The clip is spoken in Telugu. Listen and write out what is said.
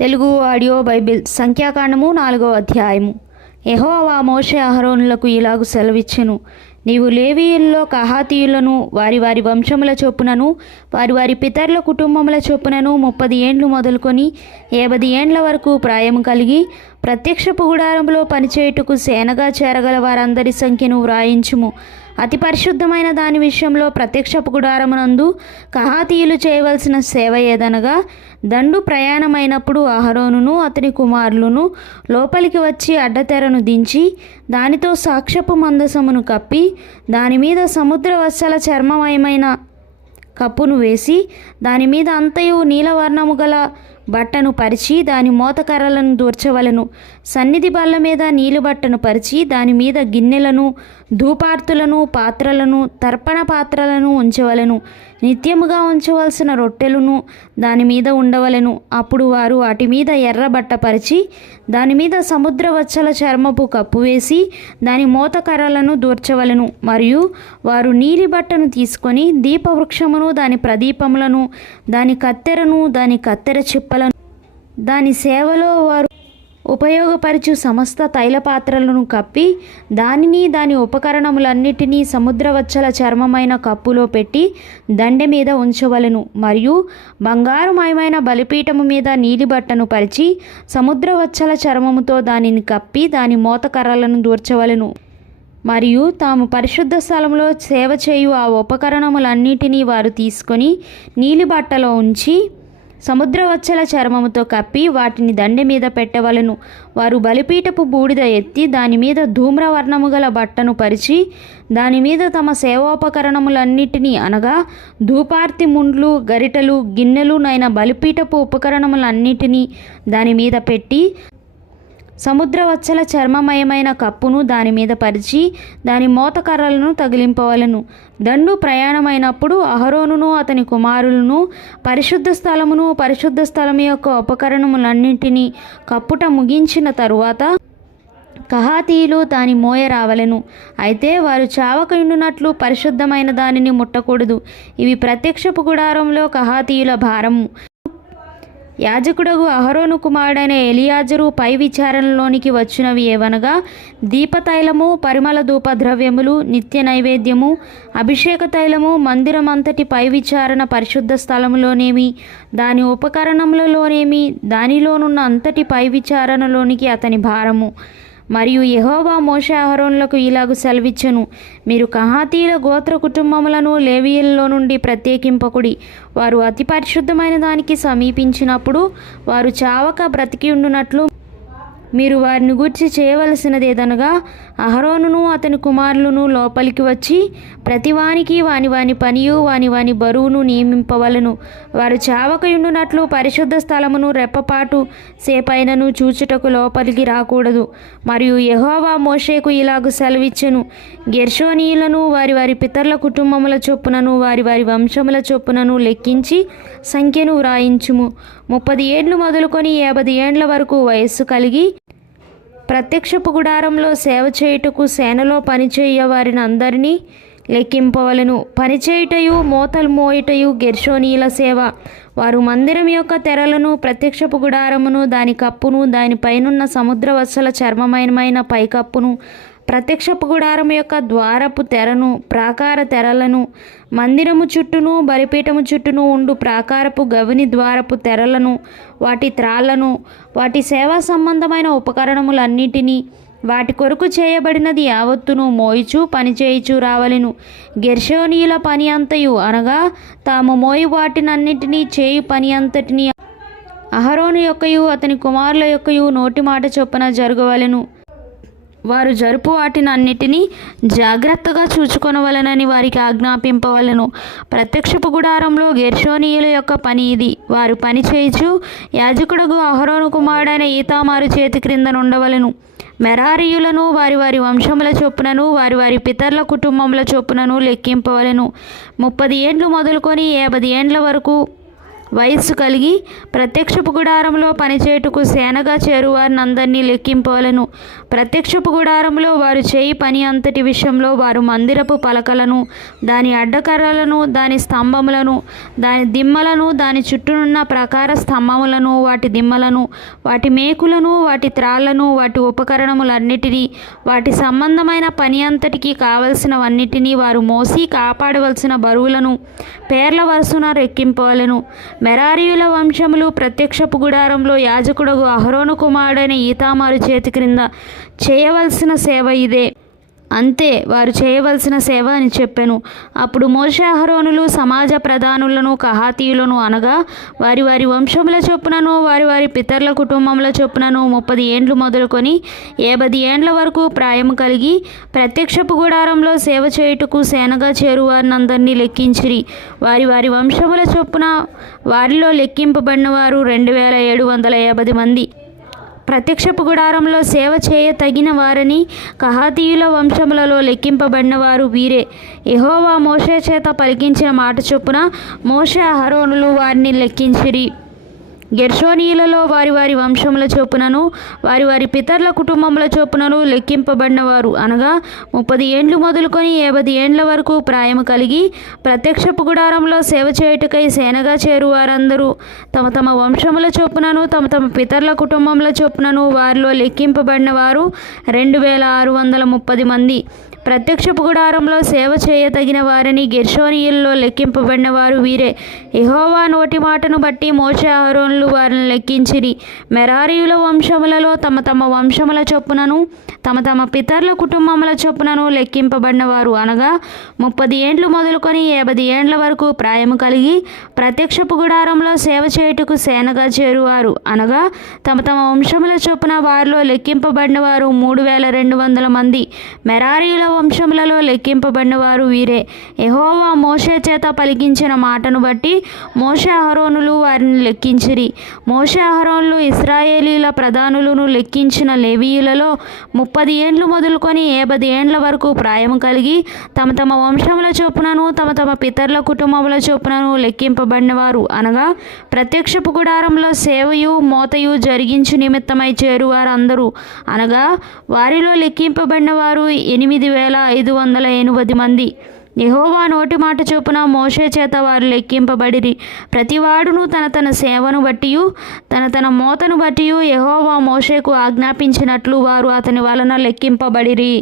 తెలుగు ఆడియో బైబిల్ సంఖ్యాకాండము 4వ అధ్యాయము. యెహోవా మోషే అహరోనులకు ఇలాగు సెలవిచ్చెను. నీవు లేవీయుల్లో కహాతీయులను వారి వారి వంశముల చొప్పునను వారి వారి పితరుల కుటుంబముల చొప్పునను 30 ఏండ్లు మొదలుకొని 50 ఏండ్ల వరకు ప్రాయము కలిగి ప్రత్యక్షపు గుడారంలో పనిచేయుటకు సేనగా చేరగల వారందరి సంఖ్యను వ్రాయించుము. అతి పరిశుద్ధమైన దాని విషయంలో ప్రత్యక్షపు గుడారమునందు కహాతీయులు చేయవలసిన సేవ ఏదనగా, దండు ప్రయాణమైనప్పుడు అహరోనును అతని కుమారులను లోపలికి వచ్చి అడ్డతెరను దించి దానితో సాక్ష్యపు మందసమును కప్పి దాని మీద సముద్ర వత్సల చర్మమయమైన కప్పును వేసి దాని మీద అంతయు నీలవర్ణము గల బట్టను పరిచి దాని మోతకర్రలను దూర్చవలను. సన్నిధి బల్ల మీద నీలి బట్టను పరిచి దాని మీద గిన్నెలను, ధూపార్తులను, పాత్రలను, తర్పణ పాత్రలను ఉంచవలను. నిత్యముగా ఉంచవలసిన రొట్టెలను దాని మీద ఉండవలెను. అప్పుడు వారు వాటి మీద ఎర్ర బట్ట పరిచి దాని మీద సముద్ర వచ్చల చర్మపు కప్పు వేసి దాని మోతకర్రలను దూర్చవలెను. మరియు వారు నీలి బట్టను తీసుకొని దీపవృక్షమును దాని ప్రదీపములను దాని కత్తెరను దాని కత్తెర చిప్పలను దాని సేవలో వారు ఉపయోగపరచు సమస్త తైల పాత్రలను కప్పి దానిని దాని ఉపకరణములన్నిటినీ సముద్రవచ్చల చర్మమైన కప్పులో పెట్టి దండె మీద ఉంచవలెను. మరియు బంగారుమయమైన బలిపీఠము మీద నీలి బట్టను పరిచి సముద్రవచ్చల చర్మముతో దానిని కప్పి దాని మోతకర్రలను దూర్చవలెను. మరియు తాము పరిశుద్ధ స్థలంలో సేవ చేయు ఆ ఉపకరణములన్నిటినీ వారు తీసుకొని నీలి బట్టలో ఉంచి సముద్రవచ్చల చర్మముతో కప్పి వాటిని దండె మీద పెట్టవలెను. వారు బలిపీఠపు బూడిద ఎత్తి దాని మీద ధూమ్రవర్ణము గల బట్టను పరిచి దాని మీద తమ సేవోపకరణములన్నిటినీ అనగా ధూపార్తి ముండ్లు, గరిటెలు, గిన్నెలు నైన బలిపీఠపు ఉపకరణములన్నిటినీ దాని మీద పెట్టి సముద్రవచ్చల చర్మమయమైన కప్పును దాని మీద పరిచి దాని మోతకర్రలను తగిలింపవలను. దండు ప్రయాణమైనప్పుడు అహరోనును అతని కుమారులను పరిశుద్ధ స్థలమును పరిశుద్ధ స్థలము యొక్క ఉపకరణములన్నింటినీ కప్పుట ముగించిన తరువాత కహాతీయులు దాని మోయ రావలెను. అయితే వారు చావకయుండునట్లు పరిశుద్ధమైన దానిని ముట్టకూడదు. ఇవి ప్రత్యక్షపు గుడారంలో కహాతీయుల భారము. యాజకుడగు అహరోను కుమారుడైన ఎలియాజరు పై విచారణలోనికి వచ్చినవి ఏవనగా, దీపతైలము, పరిమళ ధూప ద్రవ్యములు, నిత్య నైవేద్యము, అభిషేక తైలము, మందిరమంతటి పై విచారణ, పరిశుద్ధ స్థలములోనేమి దాని ఉపకరణములలోనేమి దానిలోనున్న అంతటి పై విచారణలోనికి అతని భారము. మరియు యెహోవా మోషే అహరోనులకు ఇలాగు సెలవిచ్చెను. మీరు కహాతీయుల గోత్ర కుటుంబములను లేవీయులలో నుండి ప్రత్యేకింపకుడి. వారు అతి పరిశుద్ధమైన దానికి సమీపించినప్పుడు వారు చావక బ్రతికి ఉండునట్లు మీరు వారిని గూర్చి చేయవలసినది ఏదనగా, అహరోనును అతని కుమారులను లోపలికి వచ్చి ప్రతివానికి వాని వాని పనియు వాని వాని బరువును నియమింపవలను. వారు చావకయుండునట్లు పరిశుద్ధ స్థలమును రెప్పపాటు సేపైనను చూచుటకు లోపలికి రాకూడదు. మరియు యెహోవా మోషేకు ఇలాగు సెలవిచ్చెను. గెర్షోనీయులను వారి వారి పితరుల కుటుంబముల చొప్పునను వారి వారి వంశముల చొప్పునను లెక్కించి సంఖ్యను వ్రాయించుము. 30 ఏండ్లు మొదలుకొని 50 ఏండ్ల వరకు వయస్సు కలిగి ప్రత్యక్షపు గుడారంలో సేవ చేయుటకు సేనలో పనిచేయ వారిని అందరినీ లెక్కింపవలెను. పనిచేయుటయు మోతలు మోయుటయు గెర్షోనీయుల సేవ. వారు మందిరం యొక్క తెరలను, ప్రత్యక్షపు గుడారమును దాని కప్పును దాని పైనున్న సముద్రవత్సల చర్మమయమైన పైకప్పును, ప్రత్యక్షపు గుడారము యొక్క ద్వారపు తెరను, ప్రాకార తెరలను, మందిరము చుట్టూను బలిపీఠము చుట్టూను ఉండు ప్రాకారపు గవిని ద్వారపు తెరలను, వాటి త్రాళ్లను, వాటి సేవా సంబంధమైన ఉపకరణములన్నిటినీ వాటి కొరకు చేయబడినది యావత్తును మోయిచు పనిచేయుచు రావలెను. గెర్షోనీయుల పని అంతయు అనగా తాము మోయి వాటినన్నిటినీ చేయు పని అంతటిని అహరోను యొక్కయు అతని కుమారుల యొక్కయు నోటి మాట చొప్పున జరగవలెను. వారు జరుపు వాటినన్నిటినీ జాగ్రత్తగా చూచుకొనవలెనని వారికి ఆజ్ఞాపింపవలెను. ప్రత్యక్షపు గుడారంలో గెర్షోనీయుల యొక్క పని ఇది. వారు పని చేయుచు యాజకుడగు అహరోను కుమారుడైన ఈతామారు చేతి క్రింద నుండవలెను. మెరారీయులను వారి వారి వంశముల చొప్పునను వారి వారి పితరుల కుటుంబముల చొప్పునను లెక్కింపవలెను. 30 ఏండ్లు మొదలుకొని 50 ఏండ్ల వరకు వయస్సు కలిగి ప్రత్యక్షపు గుడారంలో పనిచేయుటకు సేనగా చేరువారిని అందరినీ లెక్కింపవలెను. ప్రత్యక్షపు గుడారంలో వారు చేయి పని అంతటి విషయంలో వారు మందిరపు పలకలను, దాని అడ్డకర్రలను, దాని స్తంభములను, దాని దిమ్మలను, దాని చుట్టూనున్న ప్రాకార స్తంభములను, వాటి దిమ్మలను, వాటి మేకులను, వాటి త్రాళ్లను, వాటి ఉపకరణములన్నిటినీ, వాటి సంబంధమైన పని అంతటికి కావలసినవన్నిటినీ వారు మోసి కాపాడవలసిన బరువులను పేర్ల వరుసన రెక్కింపవలెను. మెరారీయుల వంశములు ప్రత్యక్షపు గుడారంలో యాజకుడగు అహరోను కుమారుడైన ఈతామారు చేతి క్రింద చేయవలసిన సేవ ఇదే, అంతే వారు చేయవలసిన సేవ అని చెప్పెను. అప్పుడు మోషే అహరోనులు సమాజ ప్రధానులను కహాతీయులను అనగా వారి వారి వంశముల చొప్పునను వారి వారి పితరుల కుటుంబముల చొప్పునను 30 ఏండ్లు మొదలుకొని 50 ఏండ్ల వరకు ప్రాయము కలిగి ప్రత్యక్షపు గుడారంలో సేవ చేయుటకు సేనగా చేరువారినందరినీ లెక్కించిరి. వారి వారి వంశముల చొప్పున వారిలో లెక్కింపబడిన వారు 2750 మంది. ప్రత్యక్షపు గుడారంలో సేవ చేయ తగిన వారని కహాతీయుల వంశములలో లెక్కింపబడిన వారు వీరే. యెహోవా మోషే చేత పలికించిన మాట చొప్పున మోషే అహరోనులు వారిని లెక్కించిరి. గెర్షోనీయులలో వారి వారి వంశముల చొప్పునను వారి వారి పితరుల కుటుంబముల చొప్పునను లెక్కింపబడిన వారు అనగా 30 ఏండ్లు మొదలుకొని 50 ఏండ్ల వరకు ప్రాయము కలిగి ప్రత్యక్షపు గుడారంలో సేవ చేయుటకై సేనగా చేరువారందరూ తమ తమ వంశముల చొప్పునను తమ తమ పితరుల కుటుంబముల చొప్పునను వారిలో లెక్కింపబడిన వారు 2630 మంది. ప్రత్యక్షపు గుడారంలో సేవ చేయతగిన వారిని గెర్షోనీయుల్లో లెక్కింపబడిన వారు వీరే. యెహోవా నోటి మాటను బట్టి మోషే అహరోనులు వారిని లెక్కించిరి. మెరారీయుల వంశములలో తమ తమ వంశముల చొప్పునను తమ తమ పితరుల కుటుంబముల చొప్పునను లెక్కింపబడిన వారు అనగా 30 ఏండ్లు మొదలుకొని 50 ఏండ్ల వరకు ప్రాయము కలిగి ప్రత్యక్షపు గుడారంలో సేవ చేయుటకు సేనగా చేరువారు అనగా తమ తమ వంశముల చొప్పున వారిలో లెక్కింపబడిన వారు 3200 మంది. మెరారీయుల వంశములలో లెక్కింపబడిన వారు వీరే. యెహోవా మోషే చేత పలికించిన మాటను బట్టి మోషే అహరోనులు వారిని లెక్కించిరి. మోషే అహరోనులు ఇశ్రాయేలీల ప్రధానులను లెక్కించిన లేవీయులలో 30 ఏండ్లు మొదలుకొని 50 ఏండ్ల వరకు ప్రాయము కలిగి తమ తమ వంశముల చొప్పునను తమ తమ పితరుల కుటుంబముల చొప్పునను లెక్కింపబడిన వారు అనగా ప్రత్యక్షపు గుడారంలో సేవయు మోతయు జరిగించు నిమిత్తమై చేరువారు అందరూ అనగా వారిలో లెక్కింపబడిన వారు 8580 మంది. యెహోవా నోటి మాట చొప్పున మోషే చేత వారు లెక్కింపబడిరి. ప్రతివాడును తన తన సేవను బట్టియు తన తన మోతను బట్టియు యెహోవా మోషేకు ఆజ్ఞాపించినట్లు వారు అతని వలన లెక్కింపబడిరి.